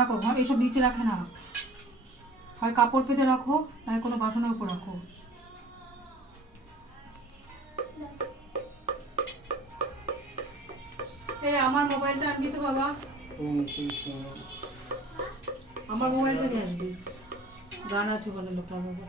রাখো রাখো ঘর এসব নিচে রাখে না। হয় কাপড় পেতে রাখো নয় কোনো বাসনের উপর রাখো। এই আমার মোবাইলটা আনবি তো বাবা। আমার মোবাইলটা নিয়ে আসবি। গান আছে বলে লোকটা বাবা।